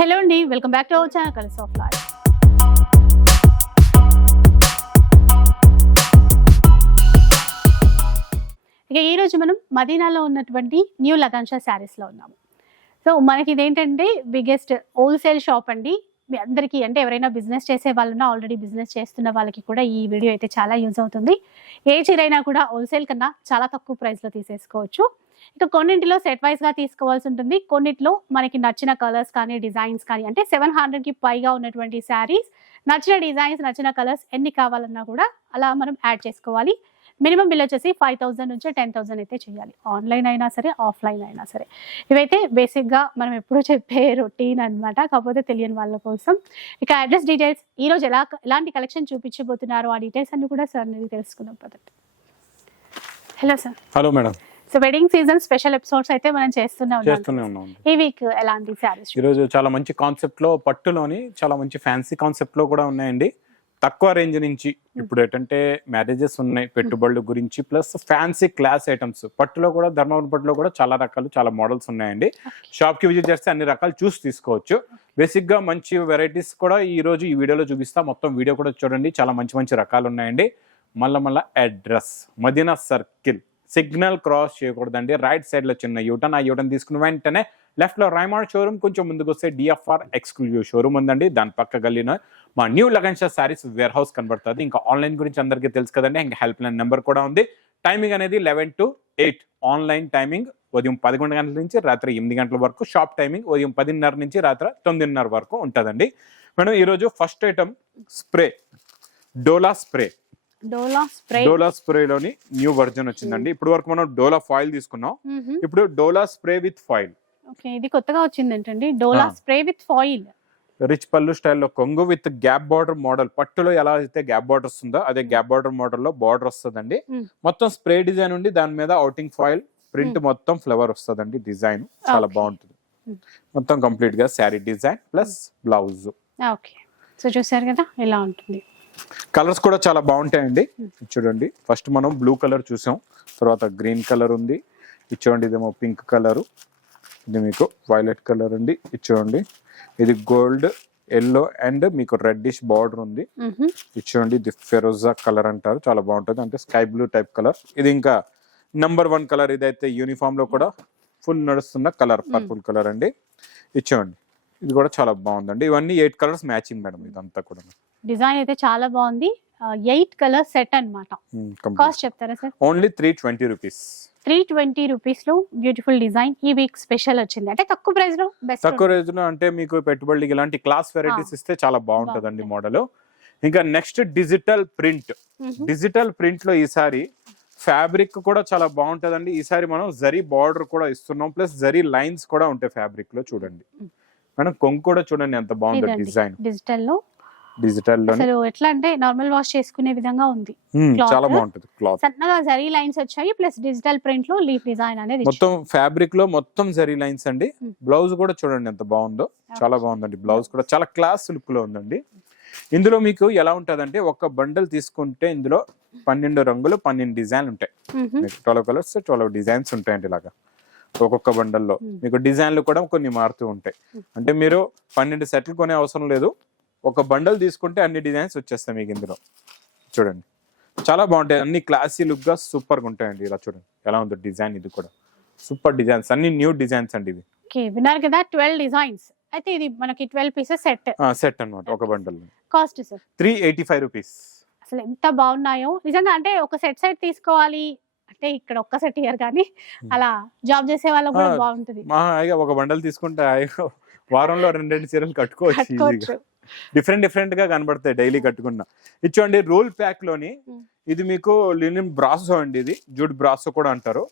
Hello అండి welcome back to our channel కలిసి of life. ఇక ఈరోజు మనం మదీనాలో ఉన్నటువంటి న్యూ లగాన్షా శారీస్లో ఉన్నాము. సో మనకి ఇదేంటంటే బిగ్గెస్ట్ హోల్సేల్ షాప్ అండి. మీ అందరికీ అంటే ఎవరైనా బిజినెస్ చేసే వాళ్ళున్నా ఆల్రెడీ బిజినెస్ చేస్తున్న వాళ్ళకి కూడా ఈ వీడియో అయితే చాలా యూజ్ అవుతుంది. ఏ చీరైనా కూడా హోల్సేల్ కన్నా చాలా తక్కువ ప్రైస్లో తీసేసుకోవచ్చు. ఇక కొన్నింటిలో సెట్ వైజ్గా తీసుకోవాల్సి ఉంటుంది. కొన్నిట్లో మనకి నచ్చిన కలర్స్ కానీ డిజైన్స్ కానీ అంటే సెవెన్ హండ్రెడ్కి పైగా ఉన్నటువంటి శారీస్ నచ్చిన డిజైన్స్ నచ్చిన కలర్స్ ఎన్ని కావాలన్నా కూడా అలా మనం యాడ్ చేసుకోవాలి. మినిమం బిల్ వచ్చేసి ఫైవ్ థౌసండ్ నుంచి టెన్ థౌసండ్ అయితే చేయాలి. ఆన్లైన్ అయినా సరే ఆఫ్లైన్ అయినా సరే. ఇవైతే బేసిక్గా మనం ఎప్పుడూ చెప్పే రొటీన్ అన్నమాట. కాకపోతే తెలియని వాళ్ళ కోసం. ఇక అడ్రస్ డీటెయిల్స్ ఈ రోజు ఎలా ఎలాంటి కలెక్షన్ చూపించబోతున్నారు? ఆ డీటెయిల్స్ అన్ని కూడా సార్ నేను తెలుసుకుందాం పదండి. Hello sir hello madam so wedding season special episodes అయితే మనం చేస్తూనే ఉన్నాం. చేస్తూనే ఉన్నాం. ఈ వీక్ ఎలాంటి శారీస్? ఈరోజు చాలా మంచి కాన్సెప్ట్లో పట్టులోని చాలా మంచి ఫ్యాన్సీ కాన్సెప్ట్లో కూడా ఉన్నాయండి. తక్కువ రేంజ్ నుంచి ఇప్పుడు ఏంటంటే మ్యారేజెస్ ఉన్నాయి పెట్టుబడుల గురించి ప్లస్ ఫ్యాన్సీ క్లాస్ ఐటమ్స్ పట్టులో కూడా ధర్మవరం పట్టులో కూడా చాలా రకాలు చాలా మోడల్స్ ఉన్నాయండి. షాప్కి విజిట్ చేస్తే అన్ని రకాలు చూసి తీసుకోవచ్చు. బేసిక్గా మంచి వెరైటీస్ కూడా ఈ రోజు ఈ వీడియోలో చూపిస్తా. మొత్తం వీడియో కూడా చూడండి. చాలా మంచి మంచి రకాలు ఉన్నాయండి. మళ్ళా మళ్ళా address Madina circle signal cross చేయకూడదండి. రైట్ సైడ్లో చిన్న యూటర్న్. ఆ యూటర్న్ తీసుకున్న వెంటనే లెఫ్ట్లో రైమాన్ షోరూమ్ కొంచెం ముందుకు వస్తే డిఎఫ్ఆర్ ఎక్స్క్లూజివ్ షోరూమ్ ఉందండి. దాని పక్క గల్లీన మా new Lagansha saris warehouse కనబడుతుంది. ఇంకా ఆన్లైన్ గురించి అందరికీ తెలుసు కదండి. ఇంకా హెల్ప్ లైన్ నెంబర్ కూడా ఉంది. టైమింగ్ అనేది eleven to eight. Online timing ఉదయం పదకొండు గంటల నుంచి రాత్రి ఎనిమిది గంటల వరకు. షాప్ టైమింగ్ ఉదయం పదిన్నర నుంచి రాత్రి తొమ్మిదిన్నర వరకు ఉంటుందండి. మేడం ఈరోజు first item spray. Dola spray. Dola spray. Dola స్ప్రేలోని new version వచ్చిందండి. ఇప్పుడు వరకు మనం డోలా ఫాయిల్ తీసుకున్నాం. ఇప్పుడు Dola spray with foil. Okay ఇది కొత్తగా వచ్చింది ఏంటండి Dola. Spray with foil. Rich పళ్ళు స్టైల్లో కొంగు విత్ గ్యాప్ బార్డర్ మోడల్. పట్టులో ఎలా అయితే గ్యాప్ బార్డర్ వస్తుందో అదే గ్యాప్ బార్డర్ మోడల్లో బార్డర్ వస్తుందండి. Hmm. మొత్తం స్ప్రే డిజైన్ ఉండి దాని మీద అవుటింగ్ ఫాయిల్ ప్రింట్ మొత్తం ఫ్లవర్ వస్తుందండి డిజైన్. చాలా. బాగుంటుంది. Hmm. మొత్తం కంప్లీట్గా sari design plus blouse. Okay so చూసారు కదా ఇలా ఉంటుంది. కలర్స్ కూడా చాలా బాగుంటాయండి. Hmm. చూడండి. ఫస్ట్ మనం బ్లూ కలర్ చూసాం. తర్వాత గ్రీన్ కలర్ ఉంది. ఇది చూడండి ఇదేమో పింక్ కలర్ ఇది మీకు వైలెట్ కలర్ ఉంది. ఇది చూడండి. ఇది గోల్డ్ ఎల్లో అండ్ మీకు రెడ్డిష్ బార్డర్ ఉంది. మ్హూ. ఇది చూడండి ఇది ఫెరోజా కలర్ అంటారు. చాలా బాగుంటుంది. అంటే స్కై బ్లూ టైప్ కలర్ ఇది ఇంకా నంబర్ వన్ కలర్ ఇదైతే యూనిఫామ్లో కూడా ఫుల్ నడుస్తున్న కలర్ పర్పుల్ కలర్ అండి. ఇది చూడండి. ఇది కూడా చాలా బాగుందండి. ఇవన్నీ ఎయిట్ కలర్స్ మ్యాచింగ్ మేడం ఇదంతా కూడా డిజైన్ అయితే చాలా బాగుంది. ఎయిట్ కలర్ సెట్ అన్నమాట. కాస్ట్ చెప్తారా sir? Only three twenty rupees three twenty రూపీస్లో బ్యూటిఫుల్ డిజైన్ ఈ వీక్ స్పెషల్ వచ్చింది. అంటే తక్కువ ప్రైస్లో తక్కువ రేంజ్లో అంటే మీకు పెట్టుబడికి ఇలాంటి క్లాస్ వెరైటీస్ ఇస్తే చాలా బాగుంటుందండి మోడల్ ఇంకా నెక్స్ట్ డిజిటల్ ప్రింట్ డిజిటల్ ప్రింట్లో ఈసారి ఫ్యాబ్రిక్ కూడా చాలా బాగుంటుందండి. ఈసారి మనం జరీ బార్డర్ కూడా ఇస్తున్నాం. ప్లస్ జరీ లైన్స్ కూడా ఉంటాయి ఫ్యాబ్రిక్లో చూడండి. Mm. మేడం కొంగు కూడా చూడండి ఎంత బాగుందో డిజైన్ డిజిటల్లో డిజిటల్ అసలు ఎట్లా అంటే నార్మల్ వాష్ చేసుకునే విధంగా ఉంది. చాలా బాగుంటుంది క్లాత్. సన్నగా జరీ లైన్స్ వచ్చాయి ప్లస్ డిజిటల్ ప్రింట్లో లీఫ్ డిజైన్ అనేది మొత్తం ఫ్యాబ్రిక్లో మొత్తం జరీ లైన్స్ అండి. బ్లౌజ్ కూడా చూడండి ఎంత బాగుందో. చాలా బాగుందండి బ్లౌజ్ కూడా. చాలా క్లాస్ లుక్లో ఉందండి. ఇందులో మీకు ఎలా ఉంటదంటే ఒక బండల్ తీసుకుంటే ఇందులో పన్నెండు రంగులు పన్నెండు డిజైన్లు ఉంటాయి. మీకు ట్వెల్వ్ కలర్స్ ట్వెల్వ్ డిజైన్స్ ఉంటాయండి ఇలాగా. ఒక్కొక్క బండల్లో. మీకు డిజైన్లు కూడా కొన్ని మారుతూ ఉంటాయి. అంటే మీరు పన్నెండు సెట్లు కొనే అవసరం లేదు. ఒక బండల్ తీసుకుంటే అన్ని డిజైన్స్ వచ్చేస్తాయి మీకు ఇందులో. చూడండి. చాలా బాగుంటాయి. అన్ని క్లాసీ లుక్గా సూపర్గా ఉంటాయండి ఇలా చూడండి. ఎలా ఉందో డిజైన్ ఇది కూడా. Super designs. అన్ని న్యూ డిజైన్స్ అండి ఇవి. ఓకే విన్నారు కదా ట్వెల్వ్ డిజైన్స్. అయితే ఇది మనకి ట్వెల్వ్ పీసెస్ సెట్. సెట్ అన్నమాట ఒక bundle. Cost sir three eighty five rupees. అసలు ఎంత బాగున్నాయో. నిజంగా అంటే ఒక సెట్ సెట్ తీసుకోవాలి. అంటే ఇక్కడ ఒక్క సెట్ ఇయర్ కానీ అలా జాబ్ చేసే వాళ్ళకి కూడా బాగుంటుంది. ఒక బండల్ తీసుకుంటే వారంలో రెండు రెండు చీరలు కట్టుకోవచ్చు. డిఫరెంట్ డిఫరెంట్గా కనబడతాయి డైలీ కట్టుకున్న. ఇచ్చోండి రోల్ ప్యాక్లోని. ఇది మీకు లినిన్ బ్రాసో అండి ఇది జూట్ బ్రాసో కూడా అంటారు.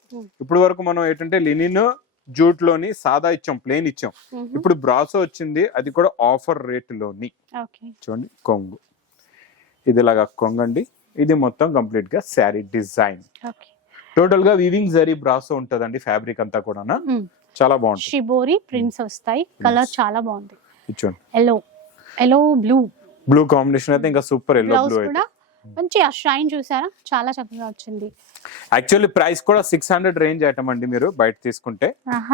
ఇప్పుడు వరకు మనం ఏంటంటే లినిన్ జూట్లోని సాదా ఇచ్చాం ప్లేన్ ఇచ్చాం. ఇప్పుడు బ్రాసో వచ్చింది అది కూడా ఆఫర్ రేట్లోని ఓకే. చూడండి కొంగు. ఇది ఇలాగా కొంగండి ఇది మొత్తం కంప్లీట్గా శారీ డిజైన్. టోటల్గా వివింగ్ జరీ బ్రాసో ఉంటదండి ఫ్యాబ్రిక్ అంతా కూడా. చాలా బాగుంటుంది. షిబోరి ప్రింట్స్ వస్తాయి కలర్. చాలా బాగుంది. Yellow yellow blue blue combination అయితే ఇంకా సూపర్ ఎల్లో బ్లూ అయితే. మంచి ఆ షైన్ చూసారా? చాలా చక్కగా వచ్చింది. యాక్చువల్లీ ప్రైస్ కూడా సిక్స్ హండ్రెడ్ రేంజ్ ఐటమ్ అండి మీరు బయట తీసుకుంటే.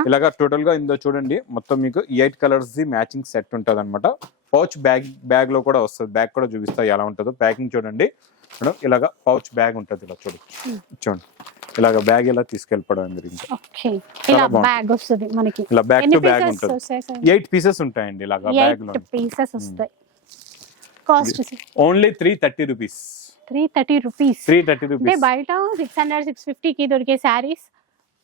ఇలాగా టోటల్గా ఇందో చూడండి మొత్తం మీకు eight colours the matching set ఉంటుంది అనమాట పౌచ్ బ్యాగ్ బ్యాగ్లో కూడా వస్తుంది. బ్యాగ్ కూడా చూపిస్తా ఎలా ఉంటుందో. ప్యాకింగ్ చూడండి. ఇలాగా పౌచ్ బ్యాగ్ ఉంటుంది ఇలా చూడండి Hmm. చూడండి. ఇలాగ బ్యాగ్ ఇలా తీసుకెళ్ళిపోవడం ఇంకా ఓకే ఇలా. బ్యాగ్ వస్తుంది మనకి. ఇలా బ్యాగ్ టు బ్యాగ్ ఉంటుంది. ఎయిట్ పీసెస్ ఉంటాయండి ఇలాగా బ్యాగ్లో పీసెస్ వస్తాయి. Cost only three thirty rupees three thirty rupees three thirty అంటే రూపీస్ బయట సిక్స్ హండ్రెడ్ సిక్స్ ఫిఫ్టీకి దొరికే శారీస్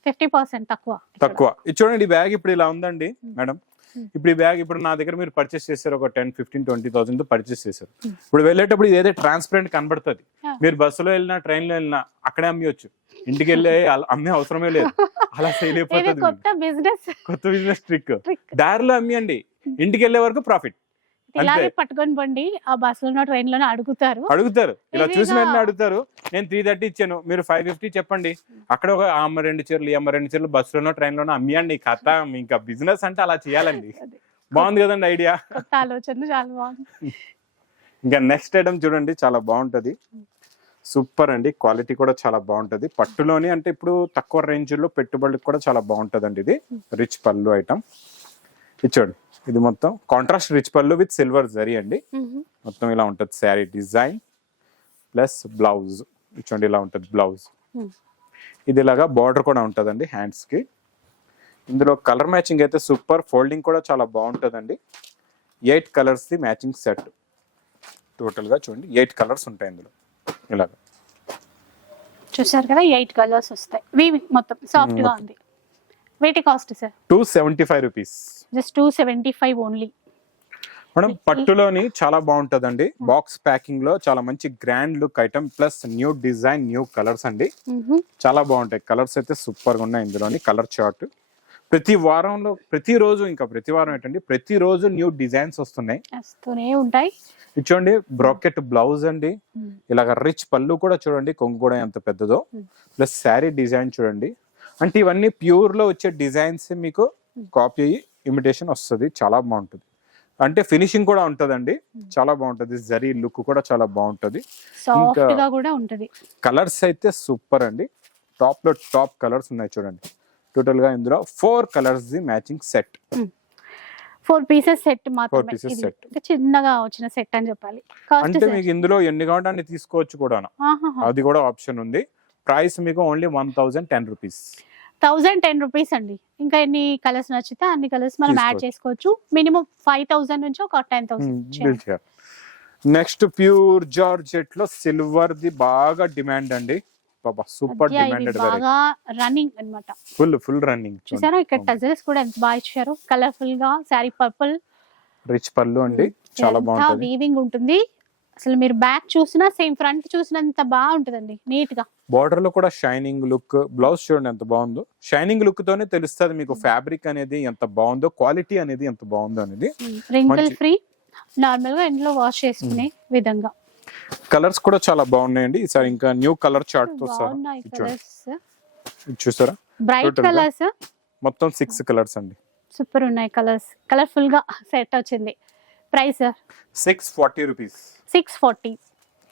ఫిఫ్టీ పర్సెంట్ తక్కువ. తక్కువ. ఇది చూడండి ఈ బ్యాగ్ ఇప్పుడు ఇలా ఉందండి Hmm. Madam Hmm. ఇప్పుడు ఈ బ్యాగ్ ఇప్పుడు నా దగ్గర మీరు పర్చేస్ చేశారు ఒక ten fifteen twenty thousand purchase చేశారు. Hmm. ఇప్పుడు వెళ్ళేటప్పుడు ఇదేదో ట్రాన్స్పరెంట్ కనబడుతుంది. మీరు బస్సులో వెళ్ళినా ట్రైన్లో వెళ్ళినా అక్కడే అమ్మేయచ్చు. ఇంటికి వెళ్ళే అల- అమ్మే అవసరమే లేదు. అలా సేల్ అయిపోతుంది. కొత్త బిజినెస్ కొత్త బిజినెస్ ట్రిక్ దారిలో అమ్మియండి. ఇంటికి వెళ్ళే వరకు ప్రాఫిట్ ఇలాగే. పట్టుకొని పోండి. ఆ బస్ లోనో ట్రైన్ లోనో అడుగుతారు. అడుగుతారు. ఇలా చూసిన అడుగుతారు. నేను త్రీ థర్టీ ఇచ్చాను. మీరు ఫైవ్ ఫిఫ్టీ చెప్పండి. అక్కడ ఒక అమ్మ రెండు చీరలు ఈ అమ్మ రెండు చీరలు బస్సులోనో ట్రైన్ లోనో అమ్మియండి. కథ ఇంకా బిజినెస్ అంటే అలా చేయాలండి. బాగుంది కదండి ఐడియా ఆలోచన చాలా బాగుంది. ఇంకా నెక్స్ట్ ఐటమ్ చూడండి. చాలా బాగుంటది. సూపర్ అండి క్వాలిటీ కూడా చాలా బాగుంటది. పట్టులోని అంటే ఇప్పుడు తక్కువ రేంజ్లో పెట్టుబడికి కూడా చాలా బాగుంటదండి ఇది. రిచ్ పళ్ళు ఐటమ్ ఇది చూడండి ఇది మొత్తం కాంట్రాస్ట్ రిచ్ పళ్ళు విత్ సిల్వర్ జరీ అండి. మొత్తం ఇలా ఉంటుంది శారీ డిజైన్ ప్లస్ బ్లౌజ్. చూడండి ఇలా ఉంటుంది బ్లౌజ్. ఇది ఇలాగా బార్డర్ కూడా ఉంటుందండి హ్యాండ్స్కి. ఇందులో కలర్ మ్యాచింగ్ అయితే సూపర్. ఫోల్డింగ్ కూడా చాలా బాగుంటుందండి. Eight colours the matching set. టోటల్గా చూడండి ఎయిట్ కలర్స్ ఉంటాయి ఇందులో. ఇలాగ. చూసారు కదా ఎయిట్ కలర్స్ వస్తాయి. వీవి మొత్తం సాఫ్ట్గా ఉంది. వీటి cost sir? Two seventy five rupees. Just two seventy five only. Madam పట్టులోని చాలా బాగుంటుందండి. బాక్స్ ప్యాకింగ్లో చాలా మంచి grand look item plus new design new colours అండి. చాలా బాగుంటాయి. కలర్స్ అయితే సూపర్గా ఉన్నాయి ఇందులోని కలర్ చార్ట్. ప్రతి వారంలో ప్రతి రోజు ఇంకా ప్రతి వారం ఏంటండి? ప్రతి రోజు న్యూ డిజైన్స్ వస్తున్నాయి. వస్తూనే ఉంటాయి. చూడండి బ్రాకెట్ బ్లౌజ్ అండి. ఇలాగ రిచ్ పళ్ళు కూడా చూడండి కొంగు కూడా ఎంత పెద్దదో. ప్లస్ శారీ డిజైన్ చూడండి. అంటే ఇవన్నీ ప్యూర్లో వచ్చే డిజైన్స్ మీకు కాపీ అయ్యి ఇమిటేషన్ వస్తుంది. చాలా బాగుంటుంది. అంటే ఫినిషింగ్ కూడా ఉంటదండి. చాలా బాగుంటది. జరీ లుక్ కూడా చాలా బాగుంటది. కలర్స్ అయితే సూపర్ అండి. టాప్లో టాప్ కలర్స్ ఉన్నాయి చూడండి. టోటల్గా ఇందులో four colors the matching set. Four pieces set మాత్రమే. ఇంకా చిన్నగా వచ్చిన సెట్ అని చెప్పాలి. అంటే మీకు ఇందులో ఎన్ని కావాలంటే అన్ని తీసుకోవచ్చు కూడా అది కూడా ఆప్షన్ ఉంది. ప్రైస్ మీకు only one thousand ten rupees. Thousand ten rupees అండి. ఇంకా ఎన్ని కలర్స్ నచ్చితే అన్ని కలర్స్ మనం యాడ్ చేసుకోవచ్చు. మినిమం ఫైవ్ థౌసండ్ నుంచి ఒక టెన్ థౌసండ్ నెక్స్ట్ ప్యూర్ జార్జెట్లో సిల్వర్ ది బాగా డిమాండ్ అండి. బాబా సూపర్ డిమాండెడ్ బాగా రన్నింగ్ అన్నమాట. ఫుల్ ఫుల్ రన్నింగ్ చూసారా? ఇక్కడ టజల్స్ కూడా ఎంత బాగా ఇచ్చారు. కలర్ఫుల్గా శారీ పర్పుల్ రిచ్ పళ్ళు అండి. చాలా బాగుంటది. వీవింగ్ ఉంటుంది. అసలు మీరు బ్యాక్ చూసినా సేమ్ ఫ్రంట్ చూసినంత బాగుంటుందండి నీట్గా. బార్డర్లో కూడా షైనింగ్ లుక్ బ్లౌజ్ చూడండి ఎంత బాగుందో. షైనింగ్ లుక్ తోనే తెలుస్తుంది మీకు ఫ్యాబ్రిక్ అనేది ఎంత బాగుందో క్వాలిటీ అనేది ఎంత బాగుందో అనేది. రింకిల్ ఫ్రీ నార్మల్గా ఇంట్లో వాష్ చేసుకునే విధంగా. కలర్స్ కూడా చాలా బాగున్నాయండి. ఈసారి ఇంకా న్యూ కలర్ చార్ట్తో చూసారా బ్రైట్? కలర్స్. మొత్తం సిక్స్ కలర్స్ అండి. సూపర్ ఉన్నాయి కలర్స్ కలర్ఫుల్గా సెట్ వచ్చింది. Price six forty rupees six forty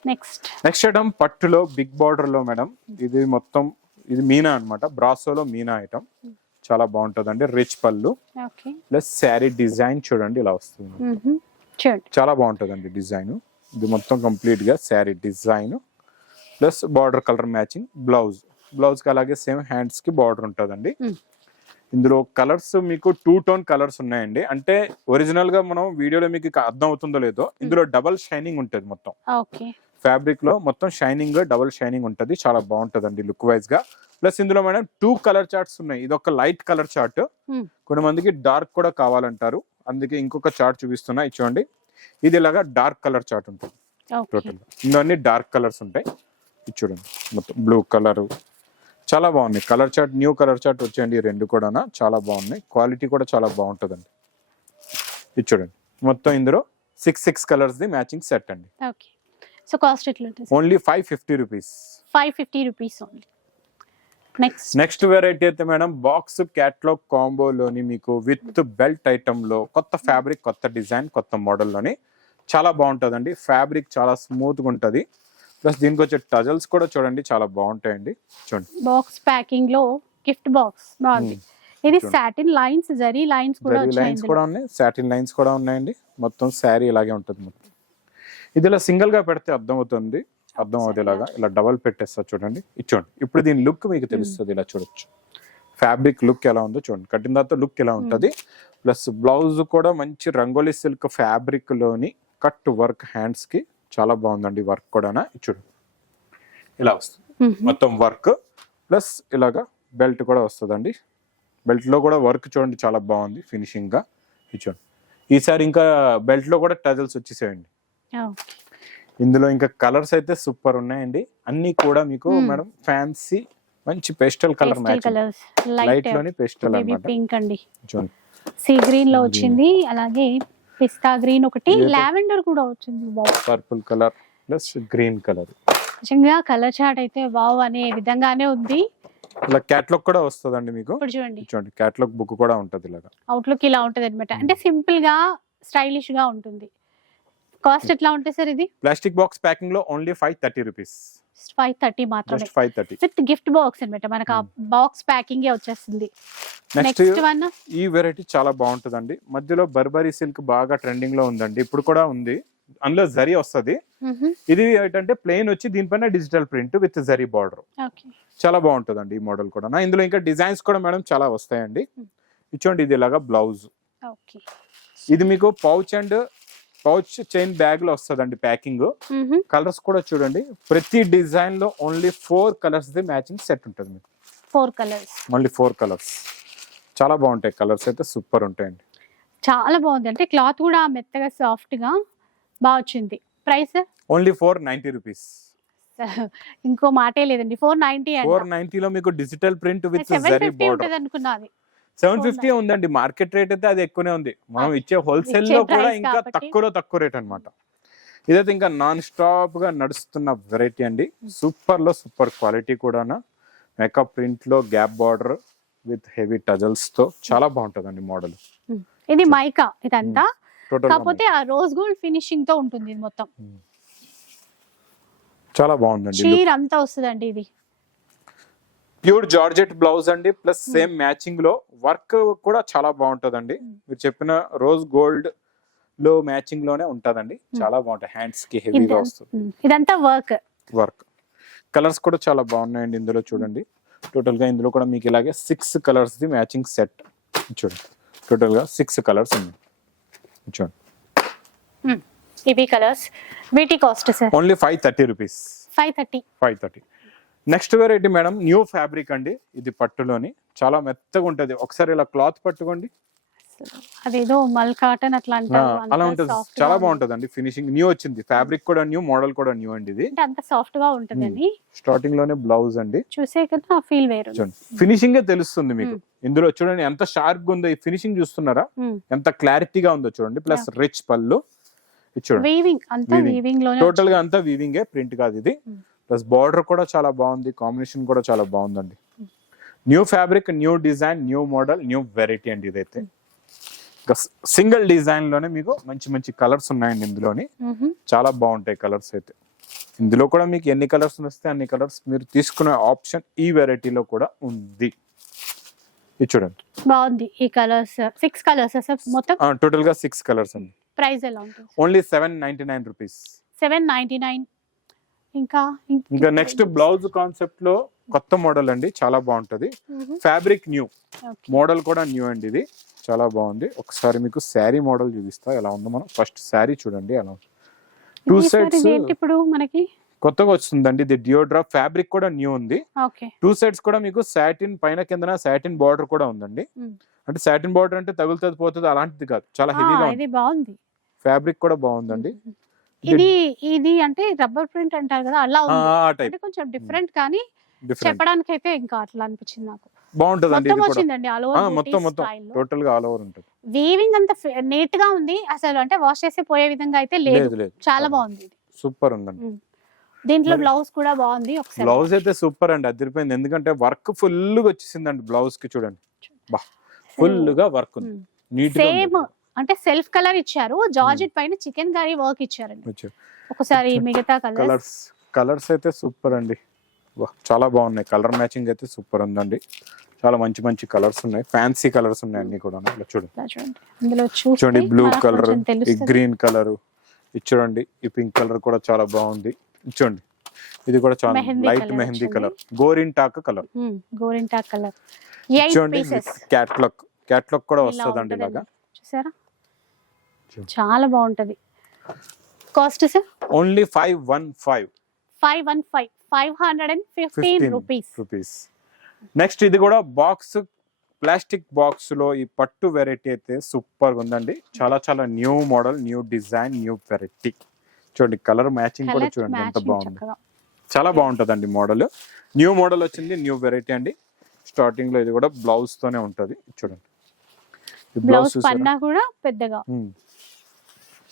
next next item పట్టులో బిగ్ బార్డర్లో మేడం. ఇది మొత్తం ఇది మీనా అన్నమాట. బ్రాసోలో మీనా ఐటమ్ చాలా బాగుంటుందండి. రిచ్ పళ్ళు. ప్లస్ శారీ డిజైన్ చూడండి ఇలా వస్తుంది. చూడండి. చాలా బాగుంటుందండి డిజైన్ ఇది మొత్తం కంప్లీట్గా sari design plus border color matching blouse బ్లౌజ్కి అలాగే సేమ్ హ్యాండ్స్కి బార్డర్ ఉంటుందండి. ఇందులో కలర్స్ మీకు టూ టోన్ కలర్స్ ఉన్నాయండి. అంటే ఒరిజినల్గా మనం వీడియోలో మీకు అర్థం అవుతుందో లేదో ఇందులో డబల్ షైనింగ్ ఉంటుంది మొత్తం. ఫ్యాబ్రిక్లో మొత్తం షైనింగ్ డబుల్ షైనింగ్ ఉంటది. చాలా బాగుంటదండి లుక్ వైజ్గా. ప్లస్ ఇందులో మేడం టూ కలర్ చార్ట్స్ ఉన్నాయి. ఇది ఒక లైట్ కలర్ చార్ట్ Hmm. కొంతమందికి డార్క్ కూడా కావాలంటారు. అందుకే ఇంకొక చార్ట్ చూపిస్తున్నా. చూడండి. ఇది ఇలాగా డార్క్ కలర్ చార్ట్ ఉంటుంది. ఓకే. టోటల్ ఇందులో అన్ని డార్క్ కలర్స్ ఉంటాయి. ఇది చూడండి. మొత్తం బ్లూ కలర్. చాలా బాగున్నాయి. Color chart new color chart వచ్చేయండి. రెండు కూడా చాలా బాగున్నాయి. క్వాలిటీ కూడా చాలా బాగుంటుందండి. ఇది చూడండి. మొత్తం ఇందులో six six colors the matching set అండి. Only five fifty rupees five fifty rupees only next next variety అయితే మేడం బాక్స్ క్యాట్లాగ్ కాంబోలోని మీకు విత్ బెల్ట్ ఐటమ్లో కొత్త ఫ్యాబ్రిక్ కొత్త డిజైన్ కొత్త మోడల్లోని చాలా బాగుంటుందండి. ఫ్యాబ్రిక్ చాలా స్మూత్గా ఉంటుంది. ప్లస్ దీనికి వచ్చే టజల్స్ కూడా చూడండి చాలా బాగుంటాయండి. చూడండి. బాక్స్ ప్యాకింగ్లో గిఫ్ట్ బాక్స్ బాగుంది ఇది. సాటిన్ లైన్స్ జరీ లైన్స్ కూడా లైన్స్ ఇందులో. కూడా ఉన్నాయి. సాటిన్ లైన్స్ కూడా ఉన్నాయండి. మొత్తం శారీ ఇలాగే ఉంటుంది మొత్తం. ఇది ఇలా సింగిల్గా పెడితే అర్థం అవుతుంది అర్థం ఇలాగా ఇలా డబల్ పెట్టేస్తా చూడండి. ఇచ్చోండి ఇప్పుడు దీని లుక్ మీకు తెలుస్తుంది ఇలా చూడొచ్చు. ఫ్యాబ్రిక్ లుక్ ఎలా ఉందో చూడండి. కట్టిన తర్వాత లుక్ ఎలా ఉంటుంది? ప్లస్ బ్లౌజ్ కూడా మంచి రంగోలీ సిల్క్ ఫ్యాబ్రిక్లోని కట్ వర్క్ హ్యాండ్స్కి చాలా బాగుందండి వర్క్ కూడా చూడు. ఇలా వస్తుంది. మ్మ్. మొత్తం వర్క్ ప్లస్ ఇలాగా బెల్ట్ కూడా వస్తుందండి. బెల్ట్లో కూడా వర్క్ చూడండి చాలా బాగుంది ఫినిషింగ్గా. చూడండి ఈసారి ఇంకా బెల్ట్లో కూడా టజల్స్ వచ్చేసేయండి. ఓకే. ఇందులో ఇంకా కలర్స్ అయితే సూపర్ ఉన్నాయండి. అన్ని కూడా మీకు Hmm. మేడం ఫ్యాన్సీ మంచి పేస్టల్ కలర్ కలర్స్. లైట్లోని పేస్టల్ పింక్ అండి. సీ గ్రీన్లో. వచ్చింది. అలాగే పిస్తా గ్రీన్ ఒకటి లావెండర్ కూడా వచ్చింది. Purple color plus green color. నిజంగా కలర్ చార్ట్ అయితే వావ్ అనే విధంగానే ఉంది. ఇలా క్యాట్లాగ్ కూడా వస్తుందండి మీకు. చూడండి. చూడండి క్యాట్లాగ్ బుక్ కూడా ఉంటది ఇలాగా. అవుట్లుక్ ఇలా ఉంటది అనమాట అంటే సింపుల్గా స్టైలిష్గా ఉంటుంది. కాస్ట్ ఎట్లా ఉంటుంది సార్ ఇది? Plastic box ప్యాకింగ్లో only five thirty rupees. Five thirty మాత్రమే. Five thirty. With gift box అనమాట మనకు ఆ బాక్స్ ప్యాకింగ్ వచ్చేస్తుంది. Next one? ఈ వెరైటీ చాలా బాగుంటుందండి. మధ్యలో బర్బరీ సిల్క్ బాగా ట్రెండింగ్లో ఉందండి. ఇప్పుడు కూడా ఉంది. అందులో జరీ వస్తది. ఇది ఏంటంటే ప్లెయిన్ వచ్చి దీనిపైన digital print with zari border. చాలా బాగుంటుందండి ఈ మోడల్ కూడా. నా ఇందులో ఇంకా డిజైన్స్ కూడా మేడం చాలా వస్తాయండి. Hmm. ఇచ్చోండి ఇది ఇలాగా బ్లౌజ్. ఓకే. ఇది మీకు పౌచ్ అండ్ పౌచ్ చైన్ బ్యాగ్లో వస్తుందండి ప్యాకింగ్. కలర్స్ కూడా చూడండి. ప్రతి డిజైన్లో only four colors the matching set ఉంటుంది మీకు. Four colors. Only four colors. చాలా బాగుంటాయి కలర్స్ అయితే సూపర్ ఉంటాయండి. చాలా బాగుంది. అంటే క్లాత్ కూడా మెత్తగా సాఫ్ట్గా బాగా వచ్చింది. Price? Only four ninety rupees. ఇంకో మాటే లేదండి. ఫోర్ నైన్టీ ఫోర్లో మీకు digital print with zari border అనుకున్నా అది. సెవెన్ ఫిఫ్టీ ఉందండి. మార్కెట్ రేట్ అయితే అది ఎక్కువనే ఉంది. మనం ఇచ్చే హోల్సేల్లో కూడా ఇంకా. తక్కువలో తక్కువ రేట్ అన్నమాట. ఇదైతే ఇంకా నాన్ స్టాప్గా నడుస్తున్న వెరైటీ అండి. సూపర్లో సూపర్ క్వాలిటీ కూడా మేకప్ ప్రింట్లో గ్యాప్ బార్డర్ విత్ హెవీ టజల్స్తో చాలా బాగుంటుందండి మోడల్ ఇది మైకా ఇదంతా. కాకపోతే ఆ రోజ్ గోల్డ్ ఫినిషింగ్తో ఉంటుంది ఇది మొత్తం. చాలా బాగుందండి చీర అంతా వస్తుందండి ఇది. ప్యూర్ జార్జెట్ బ్లౌజ్ అండి ప్లస్ సేమ్ మ్యాచింగ్లో వర్క్ కూడా చాలా బాగుంటదండి. మీరు చెప్పిన రోజ్ గోల్డ్లో మ్యాచింగ్లోనే ఉంటదండి చాలా బాగుంటాయి. హ్యాండ్స్కి హెవీగా వస్తుంది. ఇదంతా వర్క్. వర్క్. కలర్స్ కూడా చాలా బాగున్నాయండి ఇందులో చూడండి. టోటల్గా ఇందులో కూడా మీకు ఇలాగే six colors the matching set. చూడండి. టోటల్గా సిక్స్ కలర్స్ ఉన్నాయి. చూడండి. ఇవి కలర్స్. వీటి cost sir? Only five thirty rupees. Five thirty. Five thirty. Next variety madam new fabric అండి. ఇది పట్టులోని. చాలా మెత్తగా ఉంటది. ఒకసారి ఇలా క్లాత్ పట్టుకోండి. అదేదో మల్ కాటన్ అట్లా అలా ఉంటుంది. చాలా. బాగుంటది అండి ఫినిషింగ్. న్యూ వచ్చింది. ఫ్యాబ్రిక్ కూడా న్యూ మోడల్ కూడా న్యూ అండి ఇది. అంత సాఫ్ట్గా ఉంటుందని స్టార్టింగ్లోనే బ్లౌజ్ అండి. చూసే కదా ఫీల్ వేరు. ఫినిషింగ్ తెలుస్తుంది మీకు. ఇందులో చూడండి ఎంత షార్ప్గా ఉందో ఈ ఫినిషింగ్ చూస్తున్నారా? ఎంత క్లారిటీగా ఉందో చూడండి. ప్లస్ రిచ్ పళ్ళు. చూడండి. వీవింగ్ అంతా. వీవింగ్లోనే టోటల్గా అంతా వీవింగే ప్రింట్ కాదు ఇది. ప్లస్ బార్డర్ కూడా చాలా బాగుంది కాంబినేషన్ కూడా చాలా బాగుందండి. New fabric new design new model new variety అండి ఇదైతే. సింగిల్ డిజైన్లోనే మీకు మంచి మంచి కలర్స్ ఉన్నాయండి ఇందులోని. చాలా బాగుంటాయి కలర్స్ అయితే. ఇందులో కూడా మీకు ఎన్ని కలర్స్ వస్తే అన్ని కలర్స్ మీరు తీసుకునే ఆప్షన్ ఈ వెరైటీలో కూడా ఉంది. ఇది చూడండి. బాగుంది ఈ కలర్స్ సిక్స్ కలర్స్ మొత్తం? టోటల్గా సిక్స్ కలర్స్ అండి. ప్రైస్ ఎలా ఉంటుంది? Only seven ninety nine rupees. Seven ninety nine ఇంకా ఇంకా నెక్స్ట్ బ్లౌజ్ కాన్సెప్ట్లో కొత్త మోడల్ అండి చాలా బాగుంటది. Fabric new. మోడల్ కూడా న్యూ అండి ఇది. చాలా బాగుంది. ఒకసారి మీకు శారీ మోడల్ చూపిస్తా. ఎలా ఉందో మనం ఫస్ట్ శారీ చూడండి ఎలా టూ సైడ్స్ ఇప్పుడు మనకి? కొత్తగా వస్తుందండి ఇది. డియోడ్రాప్ ఫ్యాబ్రిక్ కూడా న్యూ ఉంది. టూ సైడ్స్ కూడా మీకు సాటిన్ పైన కిందన సాటిన్ బార్డర్ కూడా ఉందండి. అంటే సాటిన్ బార్డర్ అంటే తగులుతుంది పోతుంది అలాంటిది కాదు. చాలా హెవీగా ఉంది. ఫ్యాబ్రిక్ కూడా బాగుందండి. ఇది ఇది అంటే రబ్బర్ ప్రింట్ అంటారు కదా అలా ఉంది. అంటే కొంచెం డిఫరెంట్ కానీ చెప్పడానికి అయితే ఇంకా అట్లా అనిపించింది నాకు. బాగుంటదండి మొత్తం మొత్తం టోటల్గా ఆల్ ఓవర్ ఉంటుంది. వీవింగ్ అంత నీట్గా ఉంది. అసలు అంటే వాష్ చేసి పోయే విధంగా అయితే లేదు. చాలా బాగుంది సూపర్ ఉందండి. దీంట్లో బ్లౌజ్ కూడా బాగుంది ఒకసారి. బ్లౌజ్ అయితే సూపర్ అండి. అదిరిపోయింది. ఎందుకంటే వర్క్ ఫుల్గా వచ్చేసిందండి బ్లౌజ్కి చూడండి. ఫుల్గా వర్క్ ఉంది. నీట్ సేమ్ అంటే సెల్ఫ్ కలర్ ఇచ్చారు. జార్జెట్ పైన చికెన్ కర్రీ వర్క్ ఇచ్చారండి. ఒకసారి మిగతా కలర్స్. కలర్స్ అయితే సూపర్ అండి. చాలా బాగున్నాయి. కలర్ మ్యాచింగ్ అయితే సూపర్ ఉందండి. చాలా మంచి మంచి కలర్స్ ఉన్నాయి. ఫ్యాన్సీ కలర్స్ ఉన్నాయి అన్ని కూడా ఇలా చూడండి. చూడండి. బ్లూ కలర్ ఈ. గ్రీన్ కలర్ ఇది చూడండి ఈ పింక్ కలర్ కూడా చాలా బాగుంది. చూడండి. ఇది కూడా చాలా లైట్ మెహందీ. కలర్ గోరిన్ టాక్ కలర్ ఉమ్, గోరింటా కలర్ చూడండి క్యాట్లాగ్ క్యాట్లాగ్ కూడా వస్తుందండి. ఇలాగా. చూసారా. చాలా బాగుంటది. Cost sir? Only five one five five one five five hundred and fifteen rupees rupees next ఇది కూడా బాక్స్ ప్లాస్టిక్ బాక్స్లో ఈ పట్టు వెరైటీ అయితే సూపర్ ఉందండి. చాలా చాలా new model new design new variety చూడండి కలర్ మ్యాచింగ్ కూడా చూడండి ఎంత బాగుంది. చాలా బాగుంటదండి మోడల్ న్యూ మోడల్ వచ్చింది న్యూ వెరైటీ అండి. స్టార్టింగ్లో ఇది కూడా బ్లౌజ్ తోనే ఉంటది. చూడండి. బ్లౌజ్? పన్నా కూడా పెద్దగా.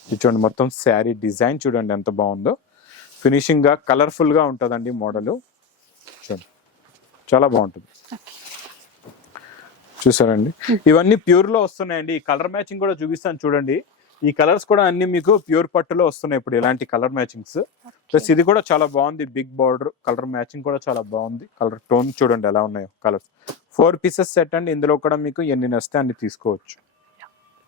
చూడండి మొత్తం శారీ డిజైన్ చూడండి ఎంత బాగుందో. ఫినిషింగ్గా కలర్ఫుల్గా ఉంటదండి మోడల్. చూడండి చాలా బాగుంటుంది. చూసారండి? ఇవన్నీ ప్యూర్లో వస్తున్నాయండి. ఈ కలర్ మ్యాచింగ్ కూడా చూపిస్తాను చూడండి. ఈ కలర్స్ కూడా అన్ని మీకు ప్యూర్ పట్టులో వస్తున్నాయి ఇప్పుడు ఇలాంటి కలర్ మ్యాచింగ్స్. ప్లస్ ఇది కూడా చాలా బాగుంది. బిగ్ బార్డర్ కలర్ మ్యాచింగ్ కూడా చాలా బాగుంది. కలర్ టోన్ చూడండి ఎలా ఉన్నాయో కలర్స్ ఫోర్ పీసెస్ సెట్ అండి. ఇందులో కూడా మీకు ఎన్ని నస్తే అన్ని తీసుకోవచ్చు.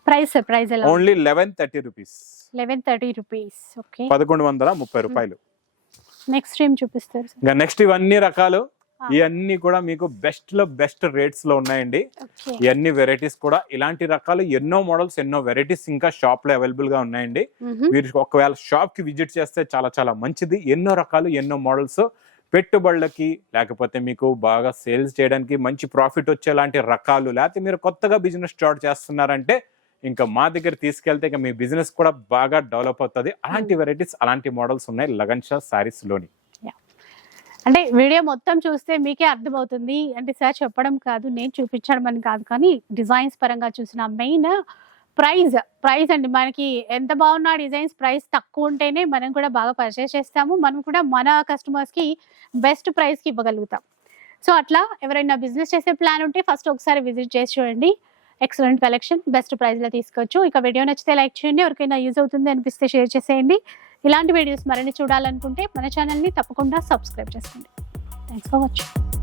Price price only eleven thirty rupees eleven thirty rupees పదకొండు వందల ముప్పై రూపాయలు. నెక్స్ట్ ఏం చూపిస్తారు నెక్స్ట్ ఇవన్నీ రకాలు. ఇవన్నీ కూడా మీకు బెస్ట్లో బెస్ట్ రేట్స్లో ఉన్నాయండి. ఇవన్నీ వెరైటీస్ కూడా ఇలాంటి రకాలు ఎన్నో మోడల్స్ ఎన్నో వెరైటీస్ ఇంకా షాప్లో అవైలబుల్గా ఉన్నాయండి. మీరు ఒకవేళ షాప్కి విజిట్ చేస్తే చాలా చాలా మంచిది. ఎన్నో రకాలు ఎన్నో మోడల్స్ పెట్టుబడులకి లేకపోతే మీకు బాగా సేల్స్ చేయడానికి మంచి ప్రాఫిట్ వచ్చేలాంటి రకాలు లేకపోతే మీరు కొత్తగా బిజినెస్ స్టార్ట్ చేస్తున్నారంటే ఇంకా మా దగ్గర తీసుకెళ్తే ఇంకా మీ బిజినెస్ కూడా బాగా డెవలప్ అవుతుంది. అలాంటి వెరైటీస్ అలాంటి మోడల్స్ ఉన్నాయి లగన్ షా సారీస్లోని. అంటే వీడియో మొత్తం చూస్తే మీకే అర్థమవుతుంది. అంటే సార్ చెప్పడం కాదు నేను చూపించడం అని కాదు. కానీ డిజైన్స్ పరంగా చూసిన మెయిన్ ప్రైజ్ ప్రైజ్ అండి. మనకి ఎంత బాగున్న డిజైన్స్ ప్రైస్ తక్కువ ఉంటేనే మనం కూడా బాగా పర్చేస్ చేస్తాము. మనం కూడా మన కస్టమర్స్కి బెస్ట్ ప్రైస్కి ఇవ్వగలుగుతాం. సో అట్లా ఎవరైనా బిజినెస్ చేసే ప్లాన్ ఉంటే ఫస్ట్ ఒకసారి విజిట్ చేసి చూడండి. ఎక్సలెంట్ కలెక్షన్ బెస్ట్ ప్రైస్లో తీసుకోవచ్చు. ఇక వీడియో నచ్చితే లైక్ చేయండి. ఎవరికైనా యూజ్ అవుతుంది అనిపిస్తే షేర్ చేసేయండి. ఇలాంటి వీడియోస్ మరిన్ని చూడాలనుకుంటే మన ఛానల్ని తప్పకుండా సబ్స్క్రైబ్ చేసుకోండి. Thanks for watching